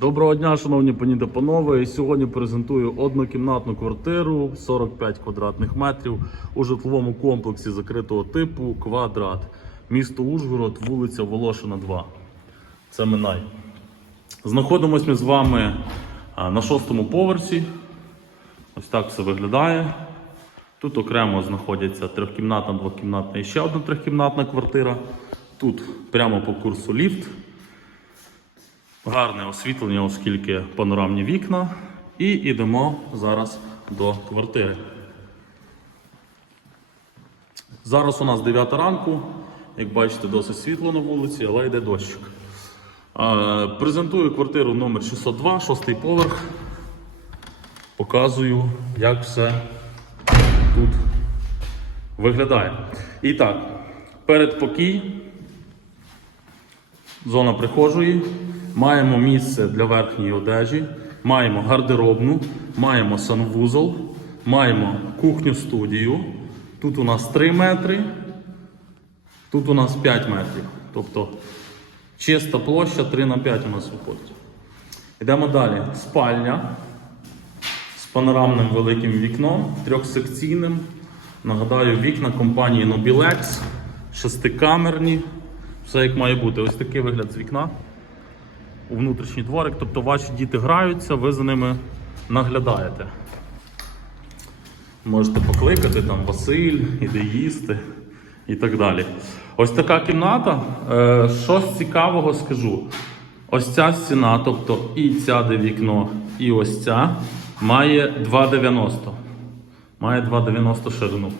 Доброго дня, шановні пані та панове. Сьогодні презентую однокімнатну квартиру 45 квадратних метрів у житловому комплексі закритого типу квадрат. Місто Ужгород, вулиця Волошина, 2. Це Минай. Знаходимось ми з вами на шостому поверсі. Ось так все виглядає. Тут окремо знаходяться трьохкімнатна, двокімнатна і ще одна трьохкімнатна квартира. Тут прямо по курсу ліфт. Гарне освітлення, оскільки панорамні вікна. І йдемо зараз до квартири. Зараз у нас 9 ранку. Як бачите, досить світло на вулиці, але йде дощик. Презентую квартиру номер 602, шостий поверх. Показую, як все тут виглядає. І так, передпокій, зона прихожої. Маємо місце для верхньої одежі, маємо гардеробну, маємо санвузол, маємо кухню-студію. Тут у нас 3 метри, тут у нас 5 метрів. Тобто чиста площа 3 на 5 у нас виходить. Йдемо далі. Спальня з панорамним великим вікном, трьохсекційним. Нагадаю, вікна компанії Nobilex, шестикамерні. Все як має бути. Ось такий вигляд з вікна у внутрішній дворик. Тобто ваші діти граються, ви за ними наглядаєте. Можете покликати там Василь, іде їсти і так далі. Ось така кімната. Е, Щось цікавого скажу. Ось ця стіна, тобто і ця де вікно, і ось ця, має 2,90. Має 2,90 ширину.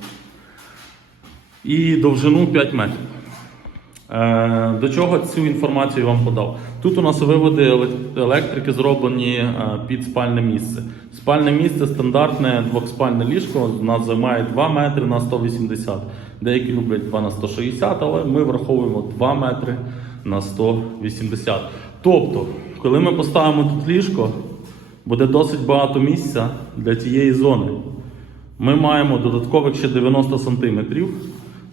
І довжину 5 метрів. Е, До чого цю інформацію вам подав? Тут у нас виводи електрики зроблені е, під спальне місце. Спальне місце стандартне двохспальне ліжко у нас займає 2 метри на 180. Деякі люблять 2 на 160, але ми враховуємо 2 метри на 180. Тобто, коли ми поставимо тут ліжко, буде досить багато місця для цієї зони. Ми маємо додаткових ще 90 сантиметрів.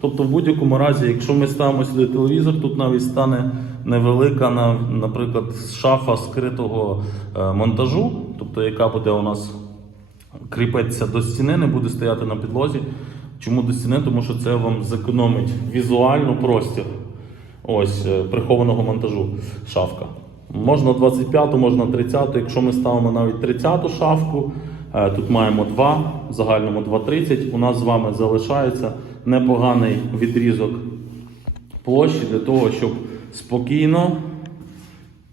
Тобто, в будь-якому разі, якщо ми ставимо сюди телевізор, тут навіть стане невелика, наприклад, шафа скритого е, монтажу, тобто яка буде у нас кріпитися до стіни, не буде стояти на підлозі. Чому до стіни? Тому що це вам зекономить візуально простір ось е, прихованого монтажу шафка. Можна 25-ту, можна 30-ту. якщо ми ставимо навіть 30-ту шафку, е, тут маємо 2, в загальному 2,30. У нас з вами залишається непоганий відрізок площі для того, щоб спокійно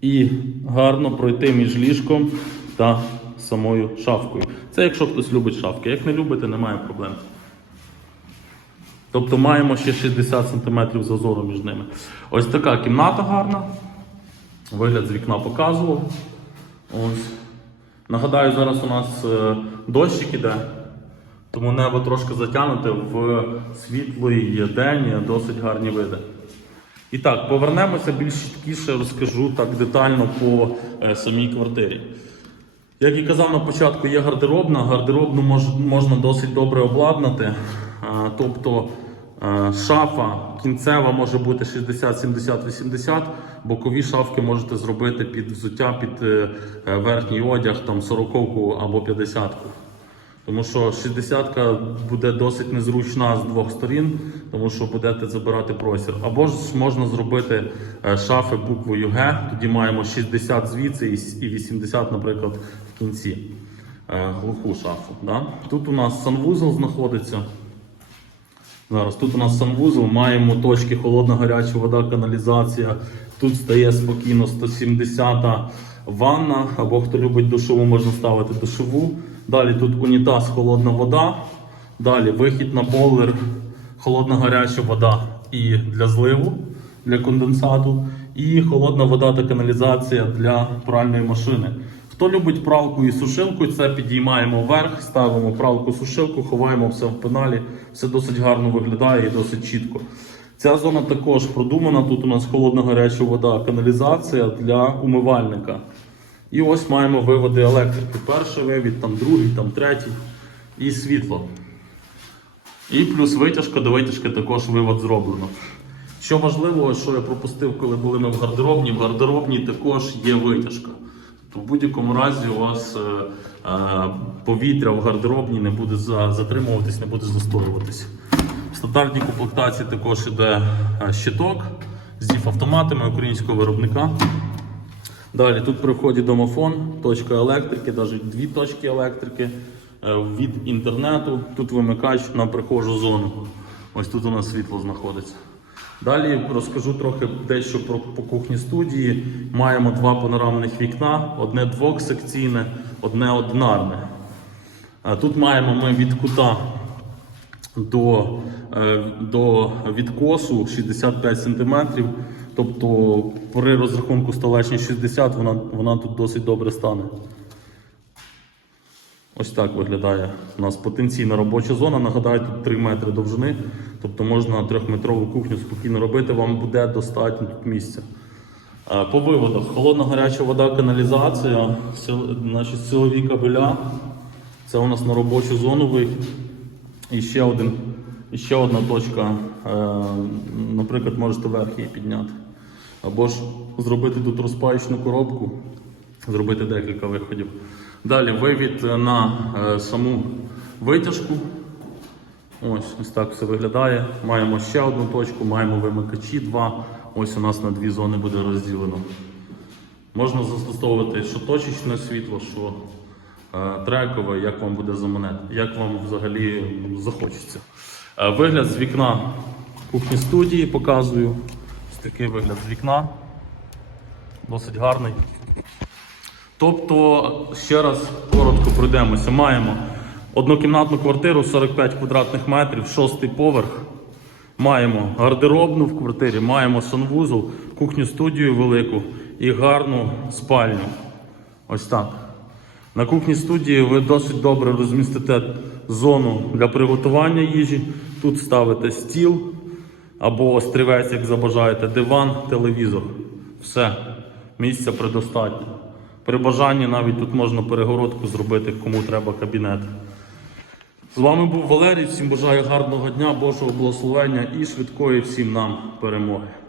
і гарно пройти між ліжком та самою шафкою. Це якщо хтось любить шафки. Як не любите, немає проблем. Тобто маємо ще 60 см зазору між ними. Ось така кімната гарна. Вигляд з вікна показував. Ось. Нагадаю, зараз у нас е, дощик іде, тому небо трошки затягнуте в світлий день, досить гарні види. І так, повернемося більш чіткіше, розкажу так детально по е, самій квартирі. Як і казав на початку, є гардеробна. Гардеробну мож, можна досить добре обладнати. А, тобто е, шафа кінцева може бути 60, 70, 80. Бокові шафки можете зробити під взуття, під е, верхній одяг, там 40 або 50. Тому що 60-ка буде досить незручна з двох сторін, тому що будете забирати простір. Або ж можна зробити е, шафи буквою Г, тоді маємо 60 звідси і 80, наприклад, в кінці. Е, Глуху шафу. Да? Тут у нас санвузол знаходиться. Зараз тут у нас санвузол, маємо точки холодна, гаряча вода, каналізація. Тут стає спокійно 170 ванна, або хто любить душову, можна ставити душову. Далі тут унітаз, холодна вода. Далі вихід на бойлер, холодна гаряча вода і для зливу, для конденсату. І холодна вода та каналізація для пральної машини. Хто любить пралку і сушилку, це підіймаємо вверх, ставимо пралку сушилку, ховаємо все в пеналі. Все досить гарно виглядає і досить чітко. Ця зона також продумана. Тут у нас холодна гаряча вода, каналізація для умивальника. І ось маємо виводи електрики. Перший вивід, там другий, там третій і світло. І плюс витяжка, до витяжки також вивод зроблено. Що важливо, що я пропустив, коли були ми в гардеробні, в гардеробній також є витяжка. то в будь-якому разі у вас е, е, повітря в гардеробній не буде затримуватись, не буде застоюватись. В стандартній комплектації також іде е, щиток з діф-автоматами українського виробника. Далі тут при вході домофон, точка електрики, навіть дві точки електрики е, від інтернету. Тут вимикач на прихожу зону. Ось тут у нас світло знаходиться. Далі розкажу трохи дещо про по кухні студії. Маємо два панорамних вікна: одне двохсекційне, одне одинарне. Тут маємо ми від кута до, е, до відкосу 65 см. Тобто при розрахунку столешні 60 вона, вона тут досить добре стане. Ось так виглядає у нас потенційна робоча зона. Нагадаю, тут 3 метри довжини. Тобто можна трьохметрову кухню спокійно робити, вам буде достатньо тут місця. Е, По виводах холодна гаряча вода, каналізація, значить, силові кабеля. Це у нас на робочу зону вихід. І ще, один, і ще одна точка. Е, наприклад, можете верх її підняти. Або ж зробити тут розпаючну коробку, зробити декілька виходів. Далі вивід на е, саму витяжку. Ось, ось так все виглядає. Маємо ще одну точку, маємо вимикачі два. Ось у нас на дві зони буде розділено. Можна застосовувати що точечне світло, що е, трекове, як вам буде заманет, як вам взагалі захочеться. Е, вигляд з вікна кухні студії показую. Такий вигляд з вікна. Досить гарний. Тобто, ще раз коротко пройдемося. Маємо однокімнатну квартиру 45 квадратних метрів, шостий поверх. Маємо гардеробну в квартирі, маємо санвузол, кухню студію велику і гарну спальню. Ось так. На кухні студії ви досить добре розмістите зону для приготування їжі. Тут ставите стіл або острівець, як забажаєте, диван, телевізор. Все, місця предостатньо. При бажанні навіть тут можна перегородку зробити, кому треба кабінет. З вами був Валерій. Всім бажаю гарного дня, Божого благословення і швидкої всім нам перемоги.